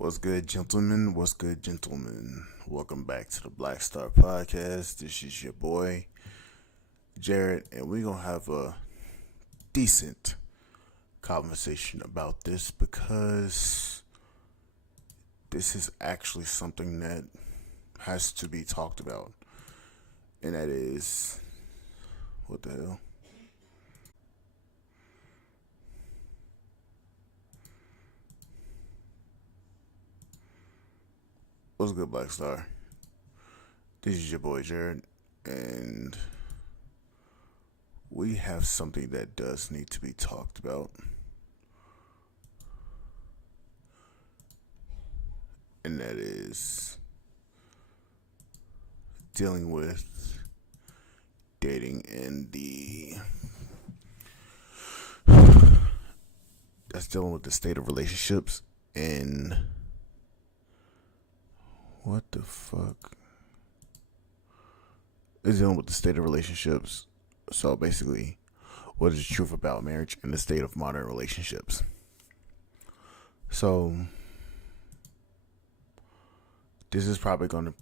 What's good, gentlemen? What's good, gentlemen? Welcome back to the Black Star Podcast. This is your boy, Jared, and we're going to have a decent conversation about this because this is actually something that has to be talked about. And that is, what the hell? What's good, Black Star? This is your boy, Jared, and we have something that does need to be talked about. And that is dealing with dating and that's dealing with the state of relationships and what the fuck is dealing with the state of relationships. So basically, what is the truth about marriage and the state of modern relationships? So this is probably going to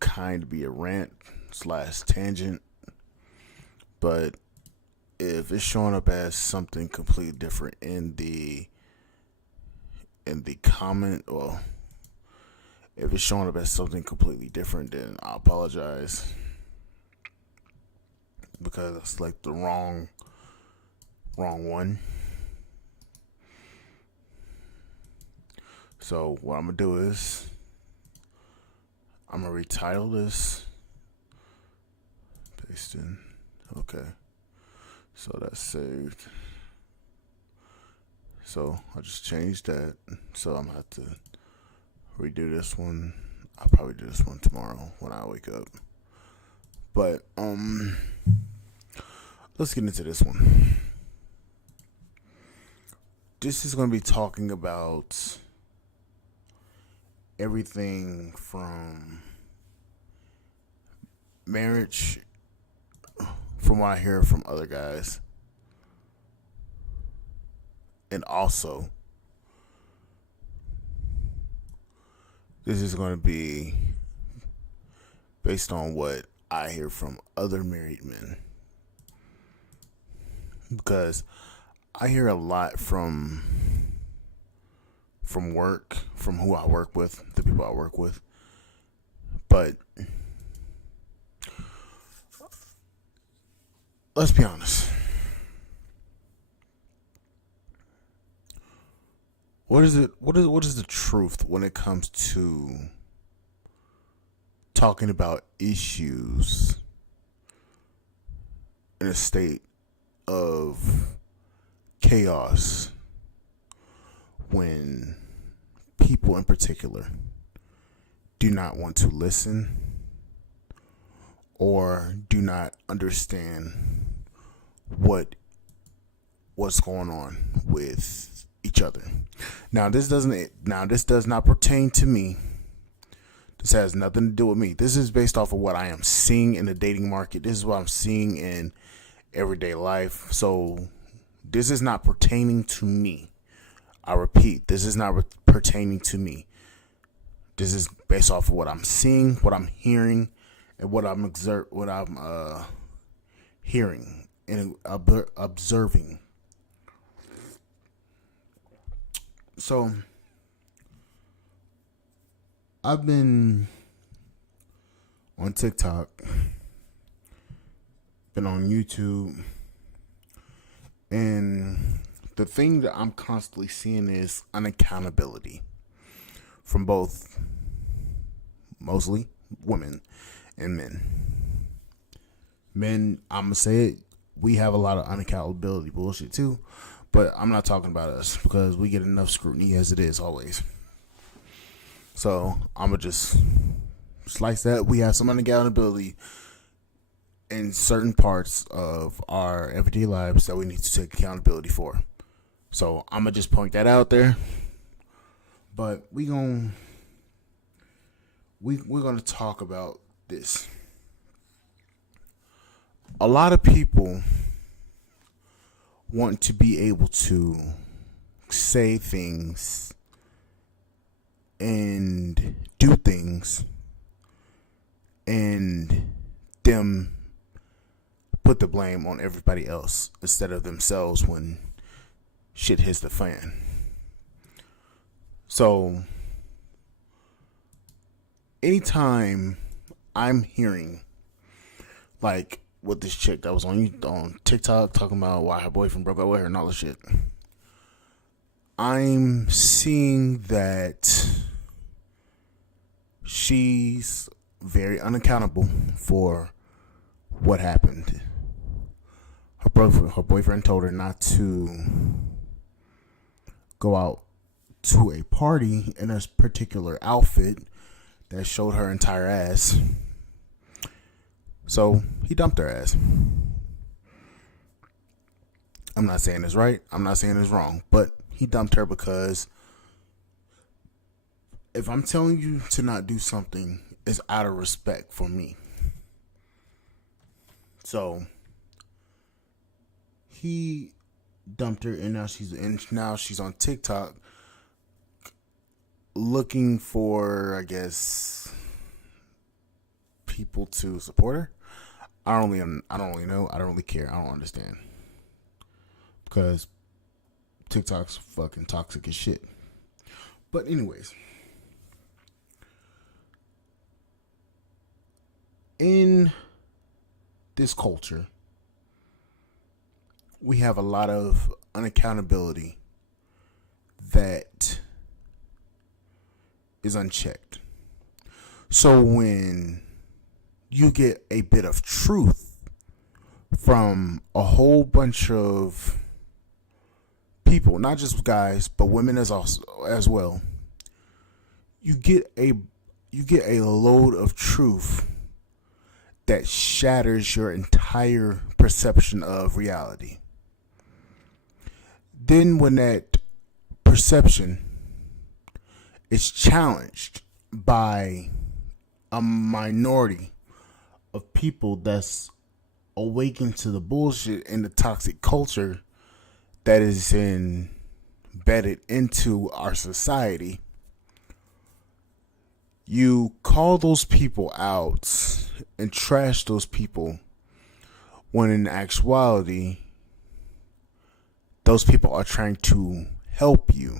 kind of be a rant slash tangent, but if it's showing up as something completely different in the comment, well, if it's showing up as something completely different, then I apologize because it's like the wrong one. So what I'm gonna do is I'm gonna retitle this. Paste in. Okay. So that's saved. So I just changed that. So I'm gonna have to redo this one. I'll probably do this one tomorrow when I wake up. But let's get into this one. This is going to be talking about everything from marriage, from what I hear from other guys, and also this is going to be based on what I hear from other married men. Because I hear a lot from work, from who I work with, the people I work with. But let's be honest. What is the truth when it comes to talking about issues in a state of chaos when people in particular do not want to listen or do not understand what's going on with each other. Now this does not pertain to me. This has nothing to do with me. This is based off of what I am seeing in the dating market. This is what I'm seeing in everyday life. So this is not pertaining to me. I repeat, this is not pertaining to me. This is based off of what I'm seeing, what I'm hearing, and what I'm hearing and observing. So I've been on TikTok, been on YouTube, and the thing that I'm constantly seeing is unaccountability from both, mostly women and men. Men, I'm going to say it, we have a lot of unaccountability bullshit too, but I'm not talking about us because we get enough scrutiny as it is always. So I'm going to just slice that. We have some unaccountability in certain parts of our everyday lives that we need to take accountability for. So I'm going to just point that out there. But we're going to talk about this. A lot of people want to be able to say things and do things and them put the blame on everybody else instead of themselves when shit hits the fan. So anytime I'm hearing like with this chick that was on TikTok talking about why her boyfriend broke up with her and all this shit, I'm seeing that she's very unaccountable for what happened. Her boyfriend told her not to go out to a party in a particular outfit that showed her entire ass. So he dumped her ass. I'm not saying it's right. I'm not saying it's wrong. But he dumped her because if I'm telling you to not do something, it's out of respect for me. So he dumped her, and now she's on TikTok looking for, I guess, people to support her. I don't really know. I don't really care. I don't understand because TikTok's fucking toxic as shit. But anyways, in this culture, we have a lot of unaccountability that is unchecked. So when you get a bit of truth from a whole bunch of people, not just guys, but women as well, you get a load of truth that shatters your entire perception of reality. Then when that perception is challenged by a minority of people that's awakened to the bullshit and the toxic culture that is embedded into our society, you call those people out and trash those people when in actuality those people are trying to help you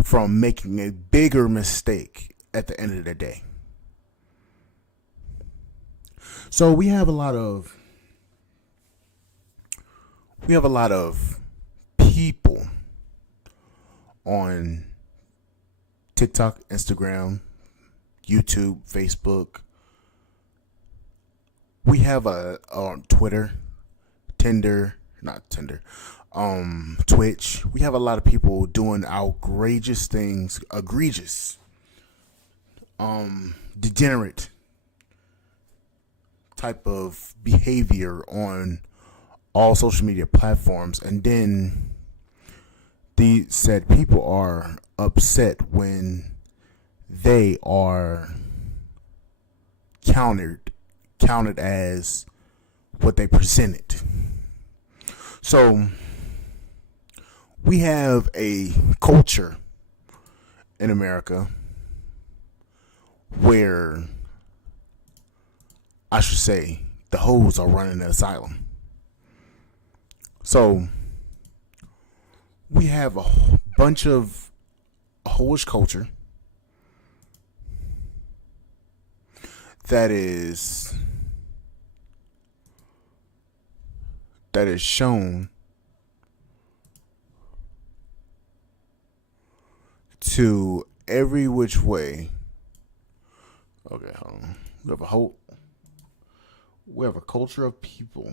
from making a bigger mistake at the end of the day. So we have a lot of people on TikTok, Instagram, YouTube, Facebook. We have on Twitter, Twitch. We have a lot of people doing egregious, degenerate type of behavior on all social media platforms, and then the said people are upset when they are counted as what they presented. So we have a culture in America where, I should say, the hoes are running the asylum. So we have a bunch of hoish culture that is shown to every which way. Okay, hold on. We have a culture of people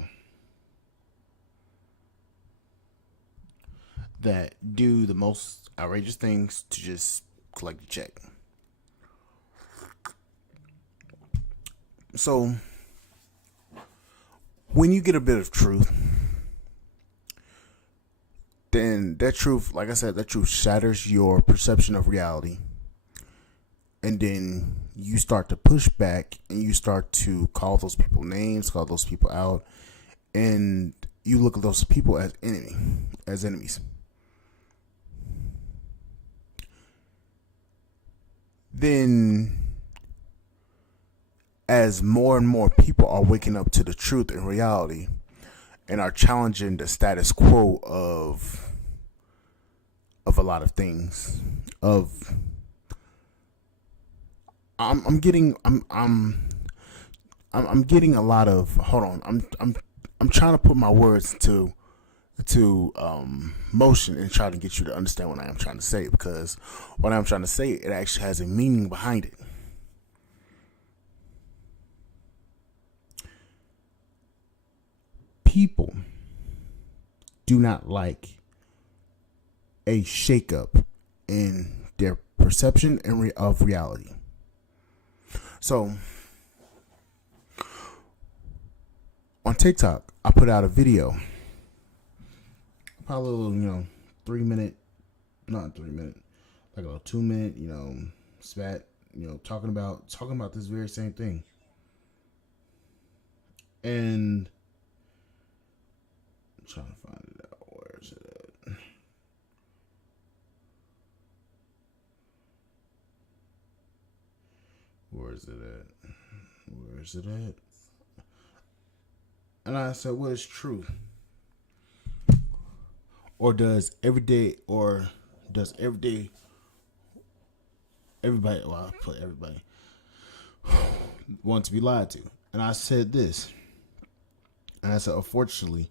that do the most outrageous things to just collect a check. So when you get a bit of truth, then that truth, like I said, that truth shatters your perception of reality. And then you start to push back and you start to call those people names, call those people out, and you look at those people as enemies. then as more and more people are waking up to the truth and reality and are challenging the status quo of a lot of things, of I'm getting I'm getting a lot of, hold on, I'm trying to put my words to motion and try to get you to understand what I am trying to say, because what I'm trying to say, it actually has a meaning behind it. People do not like a shakeup in their perception of reality. So on TikTok, I put out a video, probably a little, 3 minute, not 3 minute, like a 2 minute, spat, talking about this very same thing. And I'm trying to find it out. Where is it at? Where is it at? And I said, what is truth? Or does everybody, well, I put everybody, want to be lied to? And I said this. And I said, unfortunately,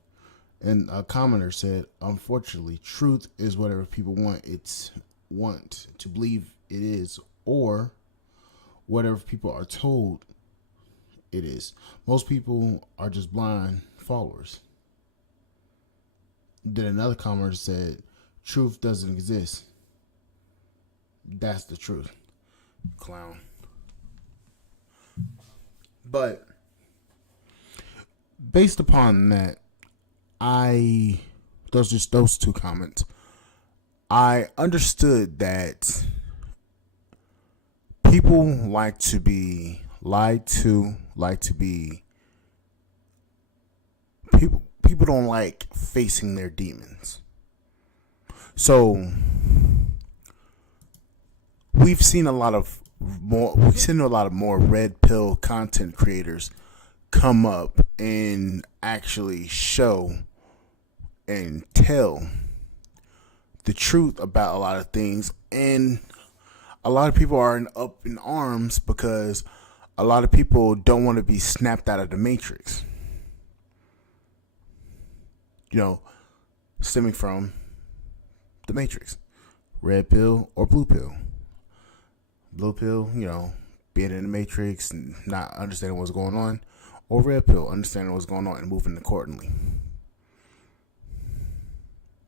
and a commenter said, unfortunately, truth is whatever people want to believe it is, or whatever people are told it is. Most people are just blind followers. Then another commenter said, truth doesn't exist. That's the truth. Clown. But based upon that, those two comments, I understood that people like to be lied to, people don't like facing their demons. So we've seen a lot of more red pill content creators come up and actually show and tell the truth about a lot of things, and a lot of people are up in arms because a lot of people don't want to be snapped out of the matrix. Stemming from the matrix. Red pill or blue pill. Blue pill, being in the matrix and not understanding what's going on. Or red pill, understanding what's going on and moving accordingly.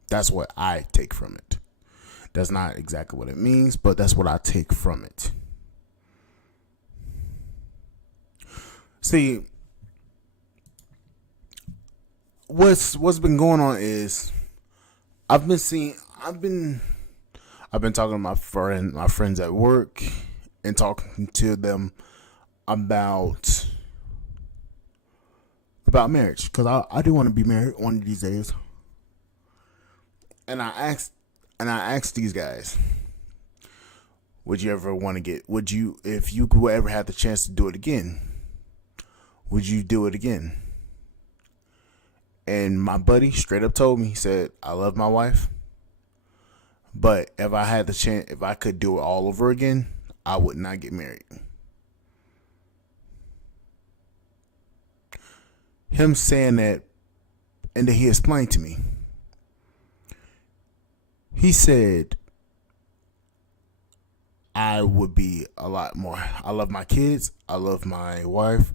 That's what I take from it. That's not exactly what it means, but that's what I take from it. See, what's been going on is I've been talking to my friends at work and talking to them about marriage, because I do want to be married one of these days. And I asked these guys, if you could ever have the chance to do it again, would you do it again? And my buddy straight up told me, he said, I love my wife, but if I had the chance, if I could do it all over again, I would not get married. Him saying that, and then he explained to me. He said, I would be a lot more. I love my kids. I love my wife.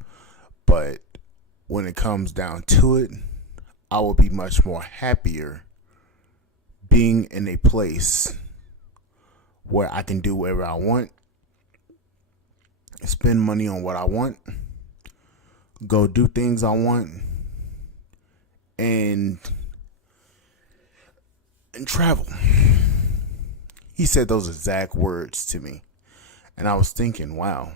But when it comes down to it, I will be much more happier being in a place where I can do whatever I want, spend money on what I want, go do things I want, and travel. He said those exact words to me, and I was thinking, wow.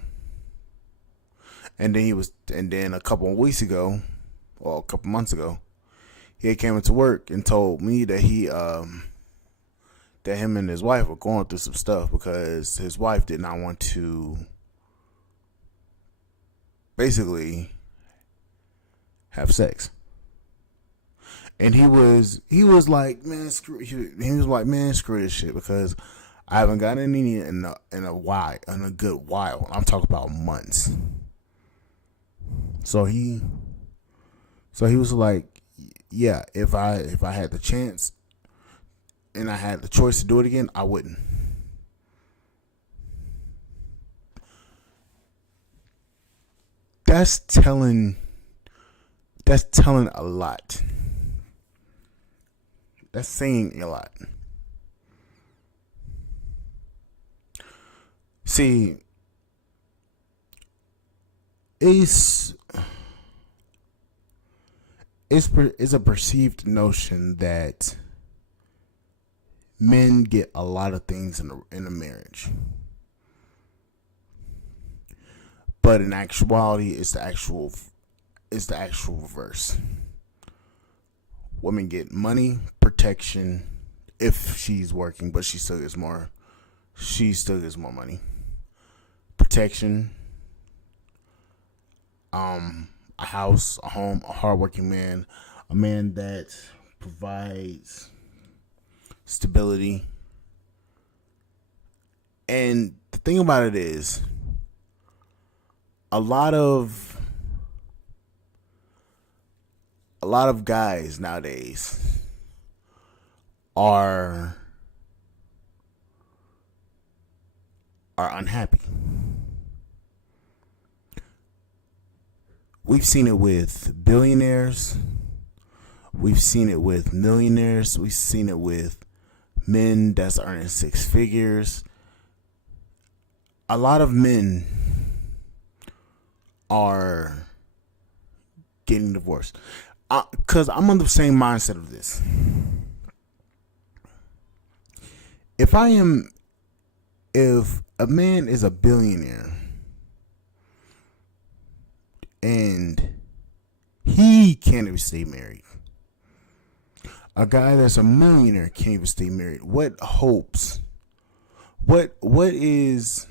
And then a couple of weeks ago, or a couple months ago, he came into work and told me that that him and his wife were going through some stuff because his wife did not want to basically have sex. And he was like, man, screw. He was like, man, screw this shit because I haven't gotten any in a good while. I'm talking about months. So he was like, yeah, if I had the chance and I had the choice to do it again, I wouldn't. That's telling a lot. That's saying a lot. See, it's it's a perceived notion that men get a lot of things in a marriage, but in actuality, it's the actual reverse. Women get money, protection, if she's working, but she still gets more. She still gets more money, protection, a house, a home, a hardworking man, a man that provides stability. And the thing about it is, a lot of guys nowadays are unhappy. We've seen it with billionaires. We've seen it with millionaires. We've seen it with men that's earning six figures. A lot of men are getting divorced. Because I'm on the same mindset of this. If a man is a billionaire and he can't even stay married, a guy that's a millionaire can't even stay married, what hopes? What is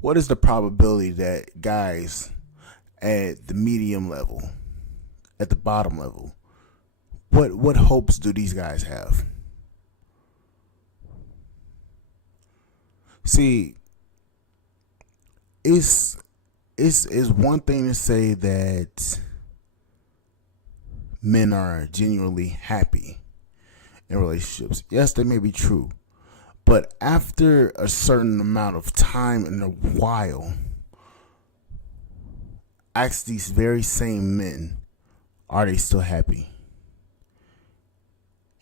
the probability that guys at the medium level, at the bottom level, what hopes do these guys have? See, it's one thing to say that men are genuinely happy in relationships. Yes, they may be true. But after a certain amount of time and a while, ask these very same men, are they still happy?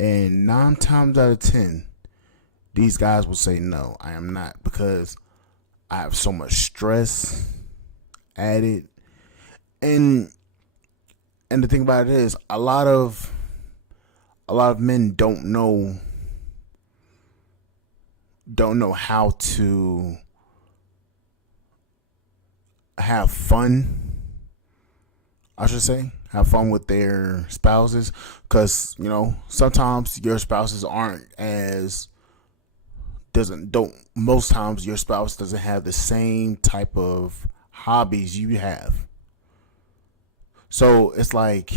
And 9 times out of 10, these guys will say, no, I am not, because I have so much stress added. And the thing about it is, a lot of men don't know how to have fun. I should say have fun with their spouses, because sometimes your spouses aren't as most times your spouse doesn't have the same type of hobbies you have. So it's like,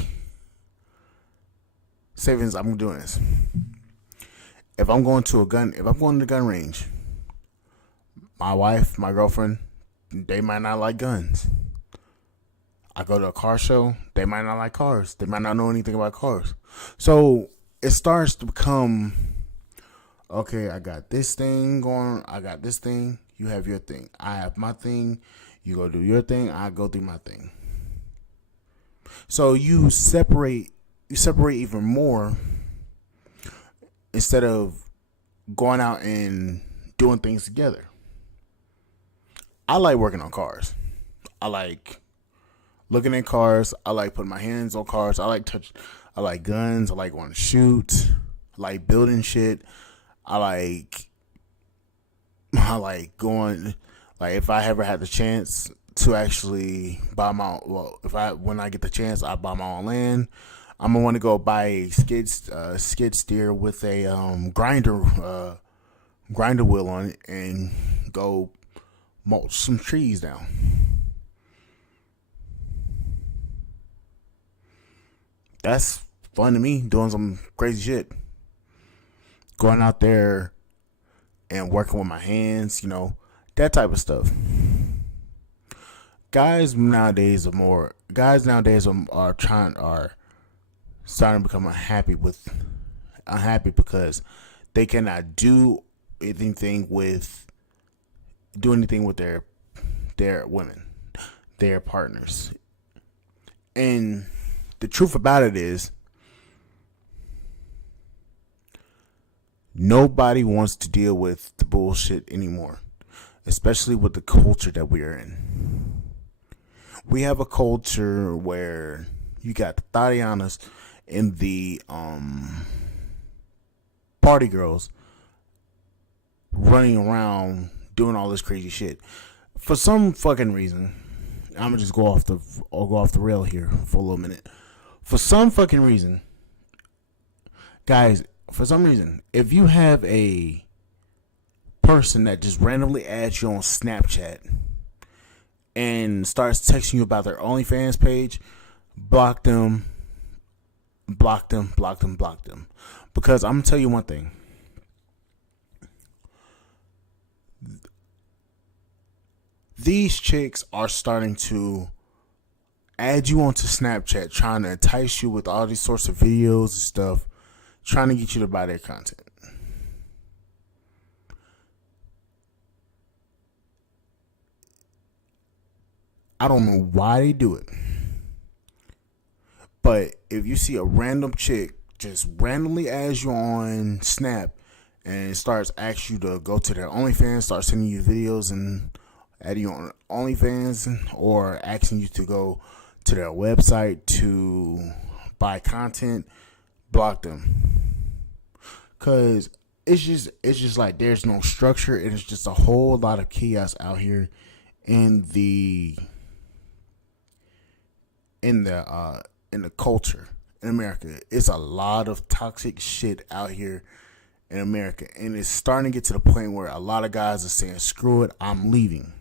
savings. I'm doing this. If I'm going to the gun range, my wife, my girlfriend, they might not like guns. I go to a car show, they might not like cars. They might not know anything about cars. So it starts to become, okay, I got this thing going, I got this thing, you have your thing. I have my thing, you go do your thing, I go do my thing. So you separate even more, instead of going out and doing things together. I like working on cars. I like looking at cars. I like putting my hands on cars. I like guns. I like wanting to shoot. I like building shit. I like going, like, if I ever had the chance to actually buy when I get the chance, I buy my own land. I'm gonna want to go buy a skid steer with a grinder wheel on it and go mulch some trees down. That's fun to me, doing some crazy shit. Going out there and working with my hands, that type of stuff. Guys nowadays are starting to become unhappy because they cannot anything with their women, their partners. And the truth about it is, nobody wants to deal with the bullshit anymore, especially with the culture that we are in. We have a culture where you got the Tatianas and the party girls running around doing all this crazy shit. For some fucking reason, I'm gonna just go off the rail here for a little minute. For some fucking reason, guys, if you have a person that just randomly adds you on Snapchat and starts texting you about their OnlyFans page, block them. Because I'm gonna tell you one thing. These chicks are starting to add you onto Snapchat, trying to entice you with all these sorts of videos and stuff, trying to get you to buy their content. I don't know why they do it. But if you see a random chick just randomly adds you on Snap and starts asking you to go to their OnlyFans, start sending you videos and adding you on OnlyFans, or asking you to go to their website to buy content, block them. Cause it's just like there's no structure, and it's just a whole lot of chaos out here in the culture in America. It's a lot of toxic shit out here in America, and it's starting to get to the point where a lot of guys are saying, screw it, I'm leaving.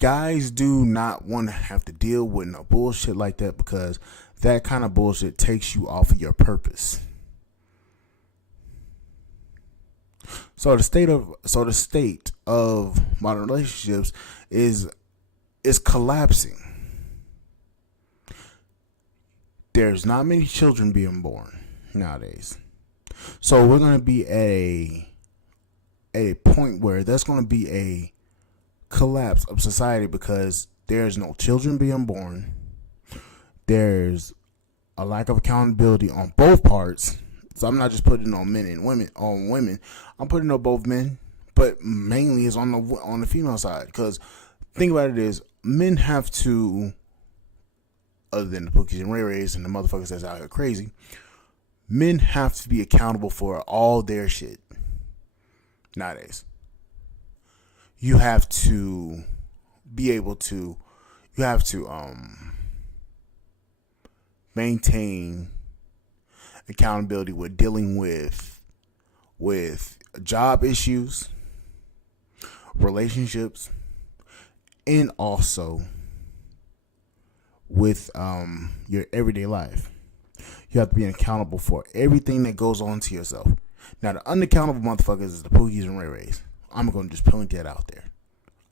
Guys do not want to have to deal with no bullshit like that, because that kind of bullshit takes you off of your purpose. So the state of modern relationships is collapsing. There's not many children being born nowadays. So we're going to be at a point where there's going to be a collapse of society, because there's no children being born. There's a lack of accountability on both parts. So I'm not just putting it on men and women. I'm putting it on both men, but mainly is on the female side. Because think about it is, men have to, other than the Pookies and Ray Rays and the motherfuckers that's out here crazy, men have to be accountable for all their shit nowadays. You have to be able to, maintain accountability with dealing with job issues, relationships, and also with your everyday life. You have to be accountable for everything that goes on to yourself. Now, the unaccountable motherfuckers is the Pookies and Ray Rays. I'm going to just point that out there.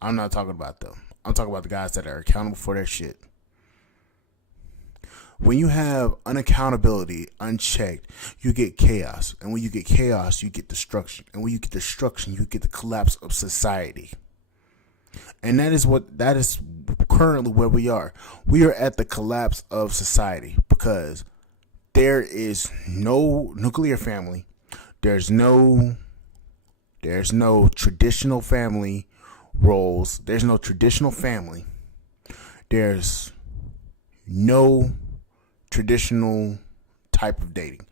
I'm not talking about them. I'm talking about the guys that are accountable for their shit. When you have unaccountability unchecked, you get chaos. And when you get chaos, you get destruction. And when you get destruction, you get the collapse of society. And that is currently where we are. We are at the collapse of society, because there is no nuclear family. There's no traditional family roles. There's no traditional family. There's no traditional type of dating.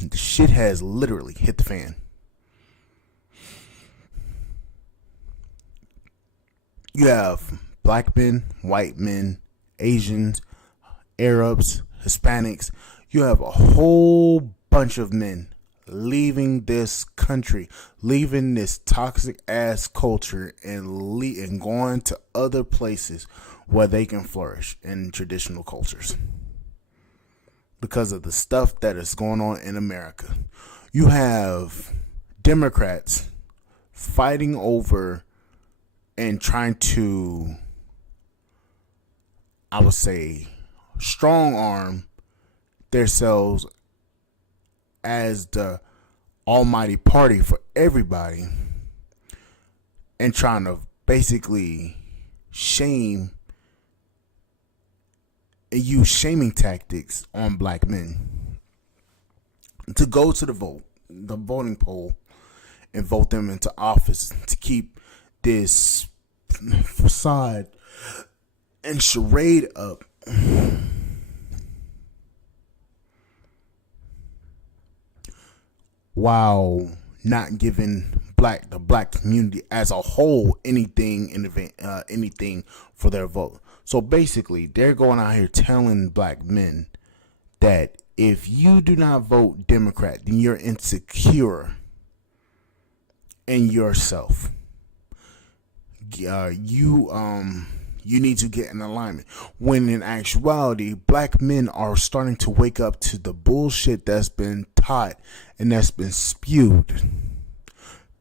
The shit has literally hit the fan. You have black men, white men, Asians, Arabs, Hispanics. You have a whole bunch of men leaving this country, leaving this toxic ass culture, and going to other places where they can flourish in traditional cultures because of the stuff that is going on in America. You have Democrats fighting over and trying to, I would say, strong arm themselves as the almighty party for everybody, and trying to basically shame and use shaming tactics on black men to go to the voting poll, and vote them into office to keep this facade and charade up. While not giving the black community as a whole anything anything for their vote. So basically, they're going out here telling black men that if you do not vote Democrat, then you're insecure in yourself. You need to get in alignment. When in actuality, black men are starting to wake up to the bullshit that's been taught and that's been spewed.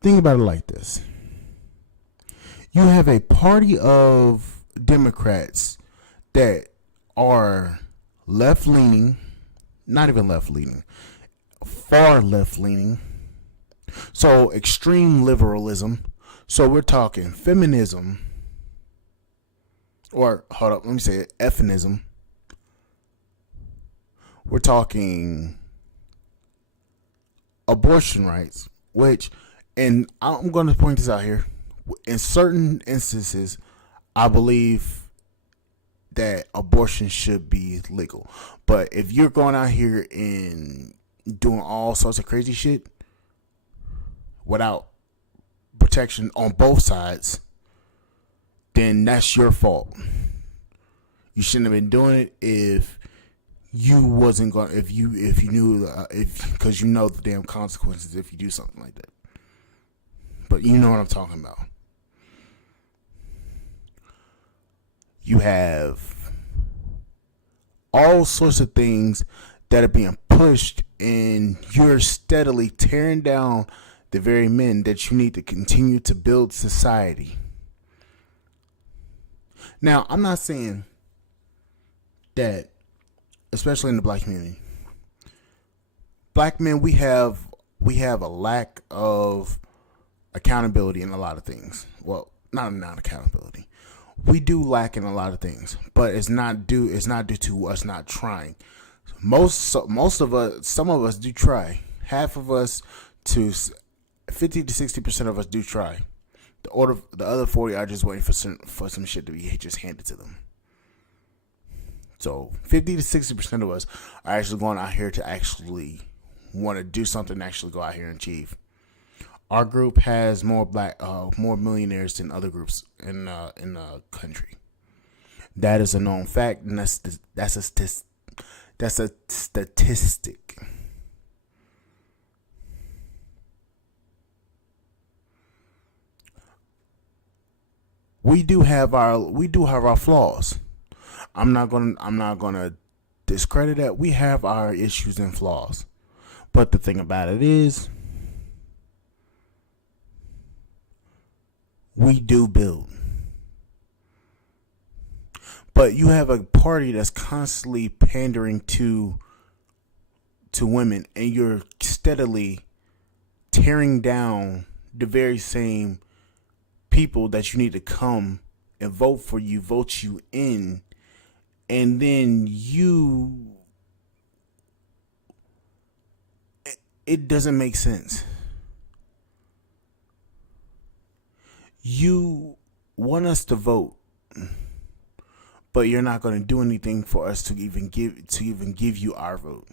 Think about it like this. You have a party of Democrats that are left leaning, not even left leaning, far left leaning. So extreme liberalism. So we're talking feminism, or hold up, let me say it, feminism. We're talking abortion rights, which, and I'm going to point this out here, in certain instances, I believe that abortion should be legal. But if you're going out here and doing all sorts of crazy shit without protection on both sides, then that's your fault. You shouldn't have been doing it if you wasn't going. If you knew because you know the damn consequences if you do something like that. But you know what I'm talking about. You have all sorts of things that are being pushed, and you're steadily tearing down the very men that you need to continue to build society. Now, I'm not saying that, especially in the black community, black men, we have a lack of accountability in a lot of things. Well, not accountability. We do lack in a lot of things, but it's not due to us not trying. Most of us, some of us do try. Half of us to 50 to 60% of us do try. The other 40 are just waiting for some shit to be just handed to them. So 50 to 60% of us are actually going out here to actually want to do something, actually go out here and achieve. Our group has more millionaires than other groups in the country. That is a known fact, and that's a statistic. We do have our flaws. I'm not gonna discredit that. We have our issues and flaws. But the thing about it is, we do build. But you have a party that's constantly pandering to women, and you're steadily tearing down the very same people that you need to come and vote you in, and then it doesn't make sense. You want us to vote, but you're not going to do anything for us to even give you our vote.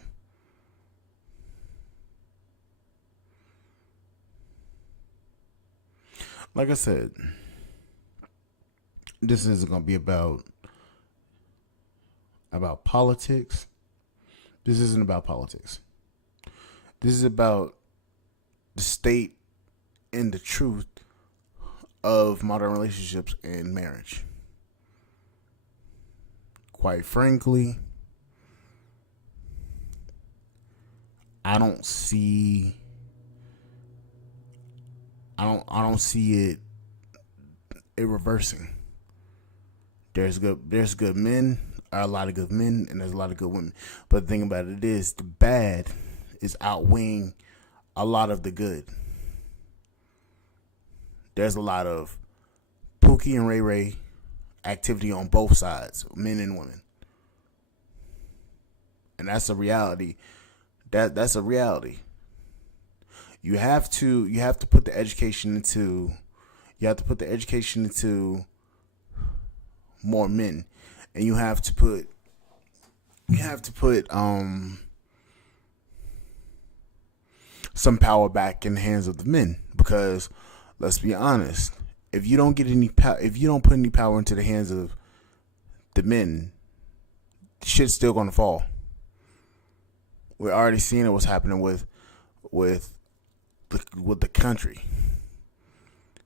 Like I said, this isn't going to be about politics. This isn't about politics. This is about the state and the truth of modern relationships and marriage. Quite frankly, I don't see it reversing. There's good men, a lot of good men, and there's a lot of good women. But the thing about it is the bad is outweighing a lot of the good. There's a lot of Pookie and Ray Ray activity on both sides, men and women. And that's a reality. That's a reality. You have to put the education into more men, and you have to put some power back in the hands of the men, because let's be honest, if you don't put any power into the hands of the men, shit's still gonna fall. We're already seeing what's happening with the country.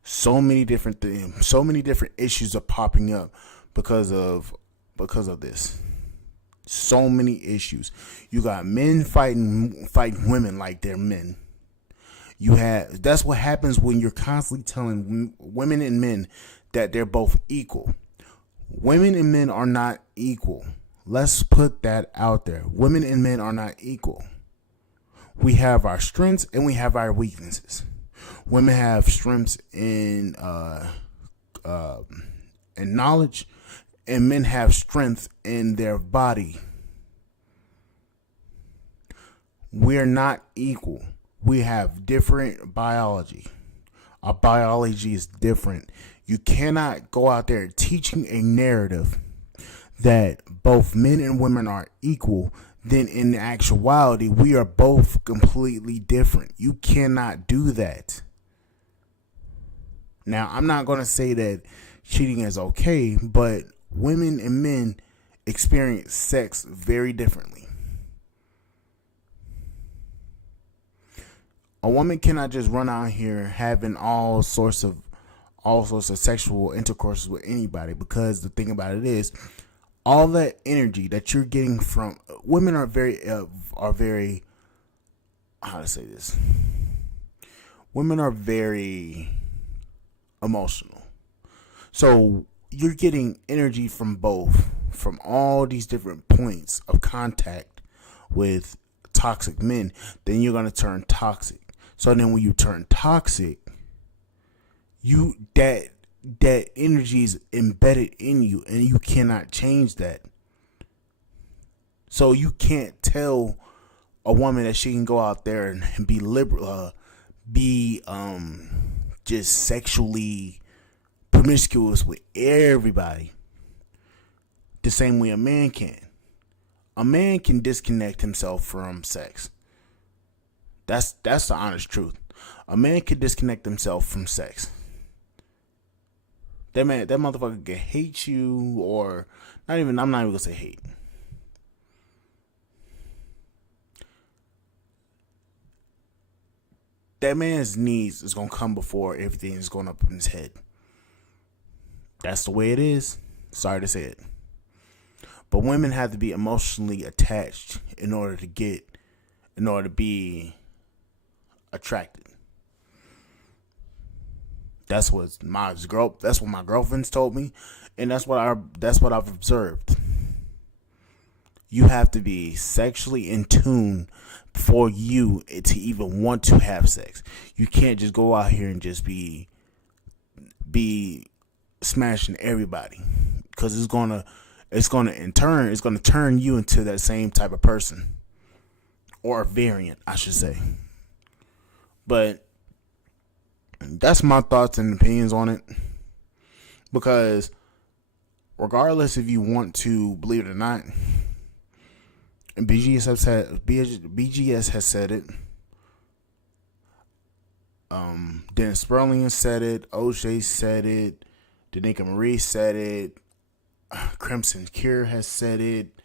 So many different things, so many different issues are popping up because of this. So many issues. You got men fighting women like they're men. That's what happens when you're constantly telling women and men that they're both equal. Women and men are not equal. Let's put that out there. Women and men are not equal. We have our strengths and we have our weaknesses. Women have strengths in knowledge, and men have strength in their body. We're not equal. We have different biology. Our biology is different. You cannot go out there teaching a narrative that both men and women are equal, then in actuality, we are both completely different. You cannot do that. Now, I'm not going to say that cheating is okay, but women and men experience sex very differently. A woman cannot just run out here having all sorts of sexual intercourse with anybody, because the thing about it is, all that energy that you're getting from women are very how to say this? Women are very emotional. So you're getting energy from all these different points of contact with toxic men. Then you're going to turn toxic. So then when you turn toxic, that energy is embedded in you, and you cannot change that. So you can't tell a woman that she can go out there and be liberal, just sexually promiscuous with everybody the same way a man can. A man can disconnect himself from sex. That's the honest truth. A man can disconnect himself from sex. That motherfucker can hate you, or I'm not even gonna say hate. That man's needs is gonna come before everything is going up in his head. That's the way it is. Sorry to say it. But women have to be emotionally attached in order to be attracted. That's what my girlfriends told me, and that's what I've observed. You have to be sexually in tune for you to even want to have sex. You can't just go out here and just be smashing everybody, because it's gonna turn you into that same type of person, or a variant, I should say. But that's my thoughts and opinions on it, because regardless if you want to believe it or not, and BGS has said it. Dennis Sperling said it. OJ said it. Danica Marie said it. Crimson Cure has said it.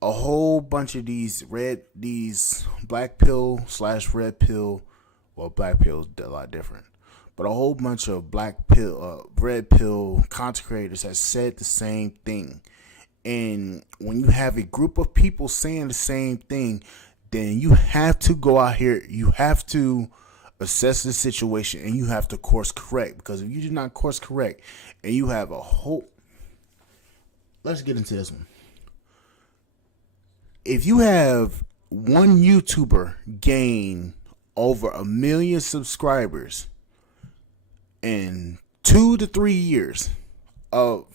A whole bunch of these black pill / red pill. Well, black pill is a lot different, but a whole bunch of red pill content creators has said the same thing. And when you have a group of people saying the same thing, then you have to go out here. You have to assess the situation and you have to course correct. Because if you do not course correct and you have a whole. Let's get into this one. If you have one YouTuber gain over 1 million subscribers in 2 to 3 years of,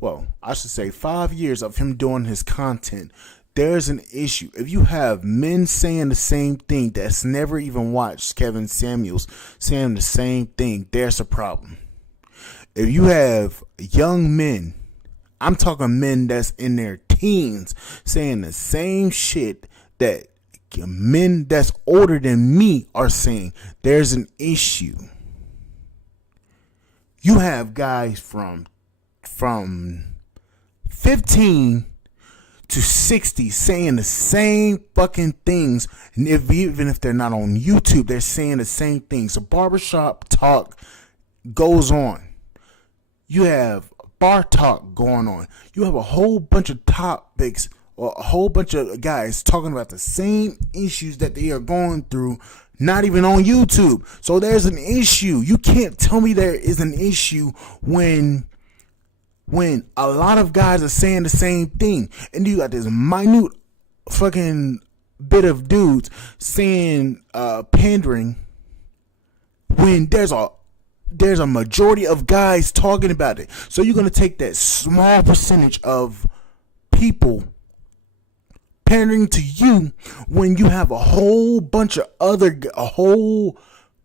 well, I should say 5 years of him doing his content, there's an issue. If you have men saying the same thing that's never even watched Kevin Samuels saying the same thing, there's a problem. If you have young men, I'm talking men that's in their teens saying the same shit that men that's older than me are saying, there's an issue. You have guys from 15 to 60 saying the same fucking things, and even if they're not on YouTube, they're saying the same things. The barbershop talk goes on. You have bar talk going on. You have a whole bunch of topics or a whole bunch of guys talking about the same issues that they are going through, not even on YouTube. So there's an issue. You can't tell me there is an issue when a lot of guys are saying the same thing, and you got this minute fucking bit of dudes saying pandering, when there's a majority of guys talking about it. So you're going to take that small percentage of people pandering to you when you have a whole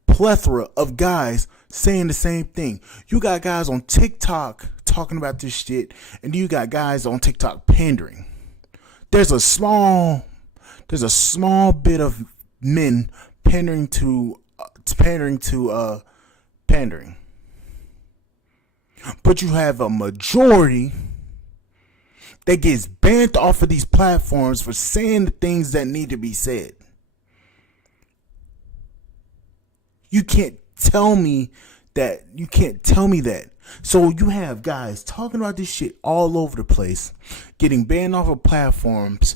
plethora of guys saying the same thing. You got guys on TikTok talking about this shit, and you got guys on TikTok pandering. There's a small bit of men pandering to pandering. But you have a majority that gets banned off of these platforms for saying the things that need to be said. You can't tell me that. So you have guys talking about this shit all over the place, getting banned off of platforms,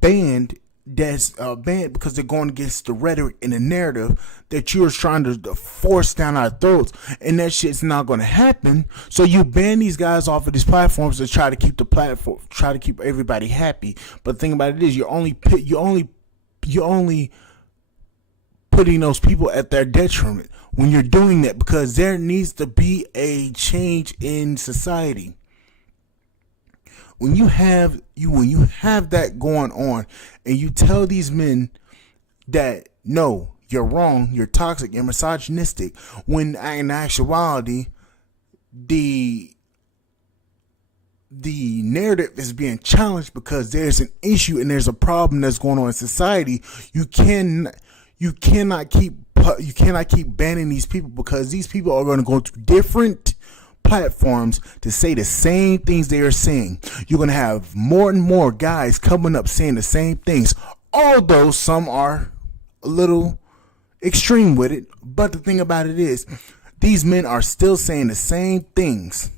banned because they're going against the rhetoric and the narrative that you're trying to force down our throats, and that shit's not going to happen. So you ban these guys off of these platforms to try to keep everybody happy. But the thing about it is, you're only putting those people at their detriment when you're doing that, because there needs to be a change in society. When you have that going on, and you tell these men that no, you're wrong, you're toxic, you're misogynistic, when in actuality the narrative is being challenged because there's an issue and there's a problem that's going on in society, you cannot keep banning these people, because these people are going to go to different platforms to say the same things they are saying. You're going to have more and more guys coming up saying the same things, although some are a little extreme with it. But the thing about it is, these men are still saying the same things.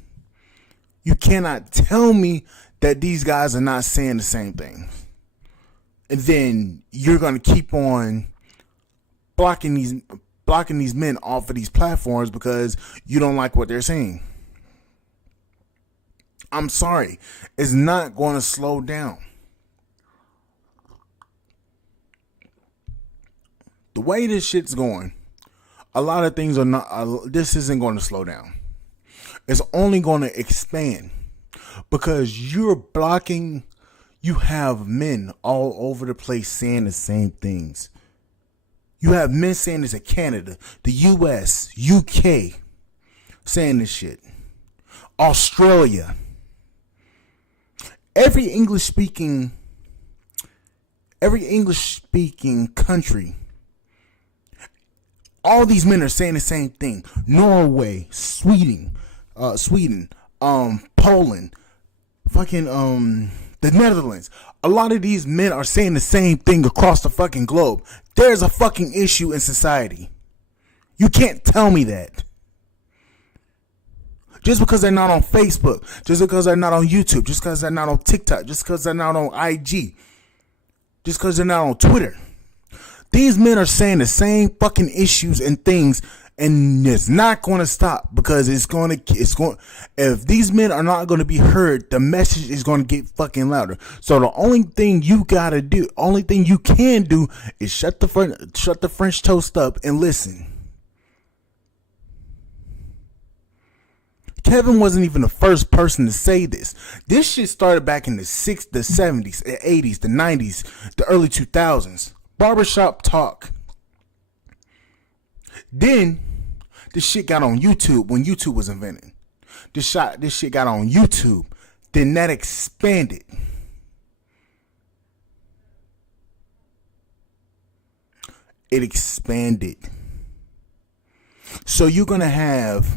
You cannot tell me that these guys are not saying the same thing, and then you're going to keep on blocking these men off of these platforms because you don't like what they're saying. I'm sorry, it's not going to slow down. The way this shit's going, a lot of things are not. This isn't going to slow down. It's only going to expand, because you're blocking. You have men all over the place saying the same things. You have men saying this in Canada, the US, UK, saying this shit. Australia. Every English speaking country, all these men are saying the same thing. Norway, Sweden, Sweden, Poland, fucking the Netherlands. A lot of these men are saying the same thing across the fucking globe. There's a fucking issue in society. You can't tell me that. Just because they're not on Facebook, just because they're not on YouTube, just because they're not on TikTok, just because they're not on IG, just because they're not on Twitter. These men are saying the same fucking issues and things, and it's not going to stop, because if these men are not going to be heard, the message is going to get fucking louder. So the only thing you gotta do, only thing you can do, is shut the French toast up and listen. Kevin wasn't even the first person to say this. This shit started back in the 70s, the 80s, the 90s, the early 2000s. Barbershop talk. Then this shit got on YouTube when YouTube was invented. This shit got on YouTube. Then that expanded. It expanded. So you're gonna have.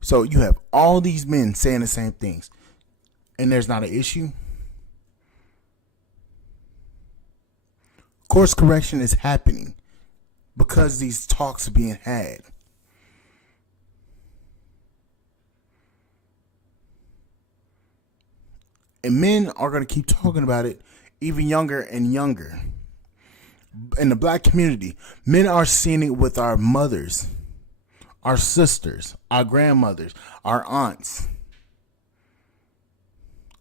So you have all these men saying the same things, and there's not an issue. Course correction is happening because these talks are being had. And men are going to keep talking about it even younger and younger. In the black community, men are seeing it with our mothers, our sisters, our grandmothers, our aunts.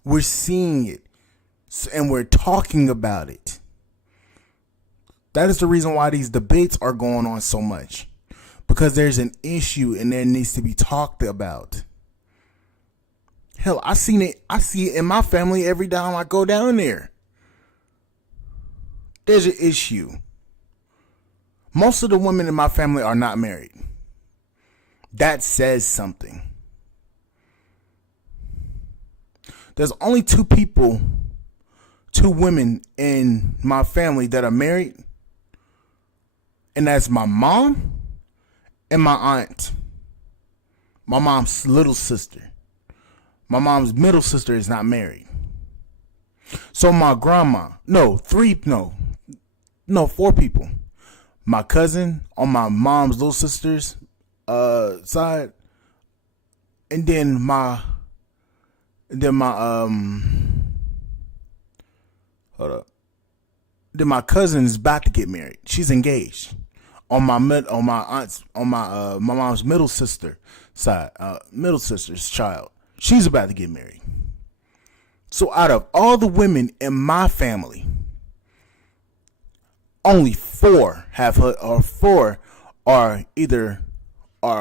We're seeing it, and we're talking about it. That is the reason why these debates are going on so much. Because there's an issue and there needs to be talked about. Hell, I see it in my family every time I go down there. There's an issue. Most of the women in my family are not married. That says something. There's only two women in my family that are married. And that's my mom and my aunt. My mom's little sister. My mom's middle sister is not married. So my grandma, four people. My cousin on my mom's little sister's side, and then my cousin is about to get married. She's engaged. On my mom's middle sister side, middle sister's child, she's about to get married. So out of all the women in my family, only four are either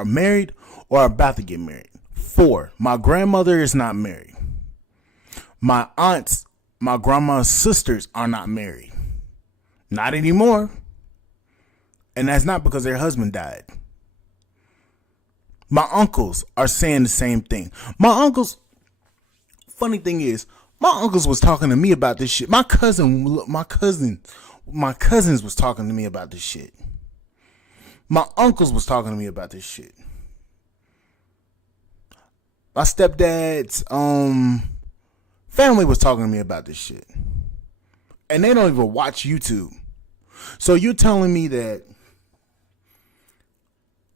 married or about to get married. 4. My grandmother is not married. My aunts, my grandma's sisters are not married. Not anymore. And that's not because their husband died. My uncles are saying the same thing. My uncles, funny thing is, my uncles was talking to me about this shit. My cousins was talking to me about this shit. My uncles was talking to me about this shit. My stepdad's family was talking to me about this shit. And they don't even watch YouTube. So you're telling me that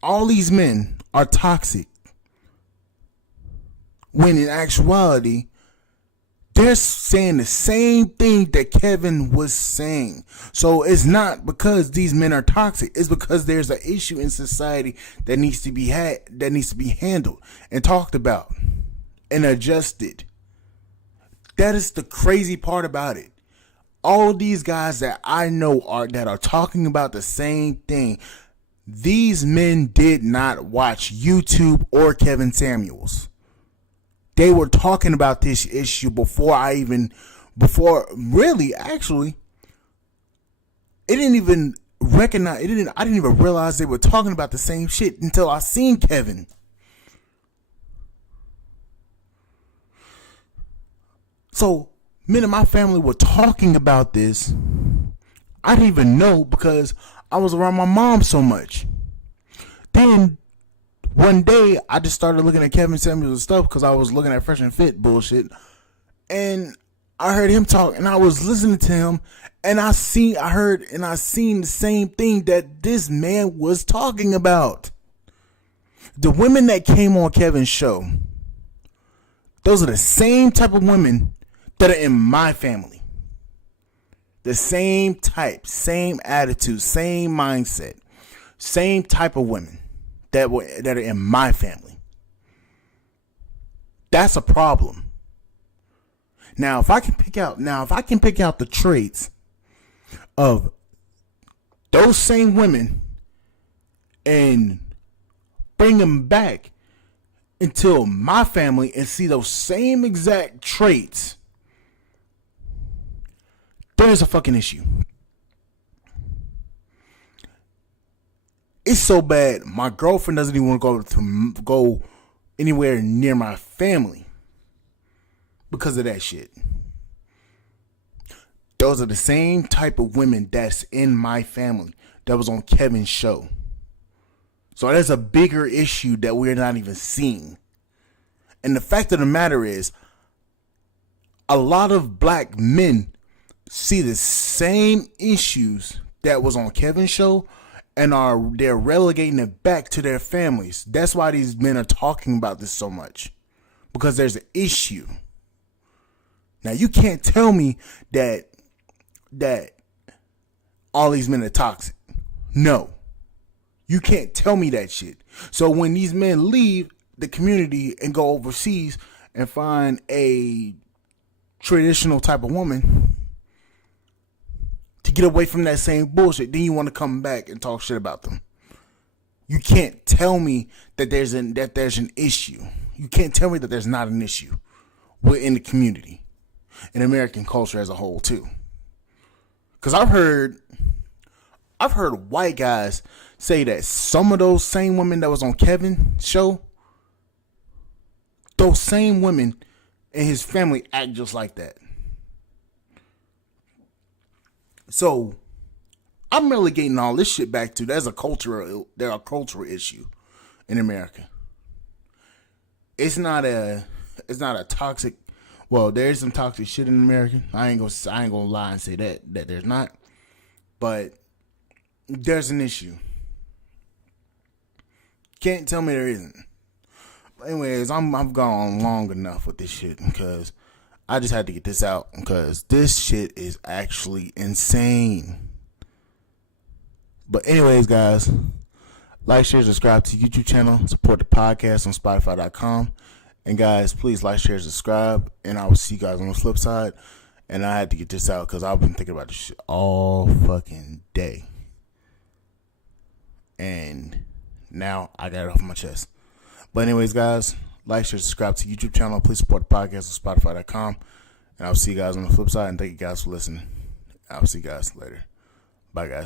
all these men are toxic, when in actuality, they're saying the same thing that Kevin was saying. So it's not because these men are toxic. It's because there's an issue in society that needs to be handled and talked about and adjusted. That is the crazy part about it. All these guys that I know that are talking about the same thing, these men did not watch YouTube or Kevin Samuels. They were talking about this issue I didn't even realize they were talking about the same shit until I seen Kevin. So, men in my family were talking about this. I didn't even know because I was around my mom so much. Then One day, I just started looking at Kevin Samuels' stuff because I was looking at Fresh and Fit bullshit, and I heard him talk, and I was listening to him, and I seen the same thing that this man was talking about. The women that came on Kevin's show, those are the same type of women that are in my family. The same type, same attitude, same mindset, same type of women that are in my family. That's a problem. Now, if I can pick out the traits of those same women and bring them back into my family and see those same exact traits, there's a fucking issue. It's so bad, my girlfriend doesn't even want to go anywhere near my family because of that shit. Those are the same type of women that's in my family that was on Kevin's show. So there's a bigger issue that we're not even seeing. And the fact of the matter is, a lot of black men see the same issues that was on Kevin's show and they're relegating it back to their families. That's why these men are talking about this so much, because there's an issue. Now, you can't tell me that all these men are toxic. No. You can't tell me that shit. So when these men leave the community and go overseas and find a traditional type of woman to get away from that same bullshit, then you want to come back and talk shit about them. You can't tell me that there's an issue. You can't tell me that there's not an issue within the community, in American culture as a whole too. Because I've heard white guys say that some of those same women that was on Kevin's show, those same women and his family act just like that. So I'm relegating all this shit back to there's a cultural issue in America. It's not a toxic. Well, there's some toxic shit in America. I ain't gonna lie and say that there's not, but there's an issue. Can't tell me there isn't. But anyways, I've gone long enough with this shit because I just had to get this out because this shit is actually insane. But anyways, guys, like, share, subscribe to the YouTube channel, support the podcast on Spotify.com. And guys, please like, share, subscribe, and I will see you guys on the flip side. And I had to get this out because I've been thinking about this shit all fucking day. And now I got it off my chest. But anyways, guys, like, share, subscribe to the YouTube channel. Please support the podcast on Spotify.com. And I'll see you guys on the flip side. And thank you guys for listening. I'll see you guys later. Bye, guys.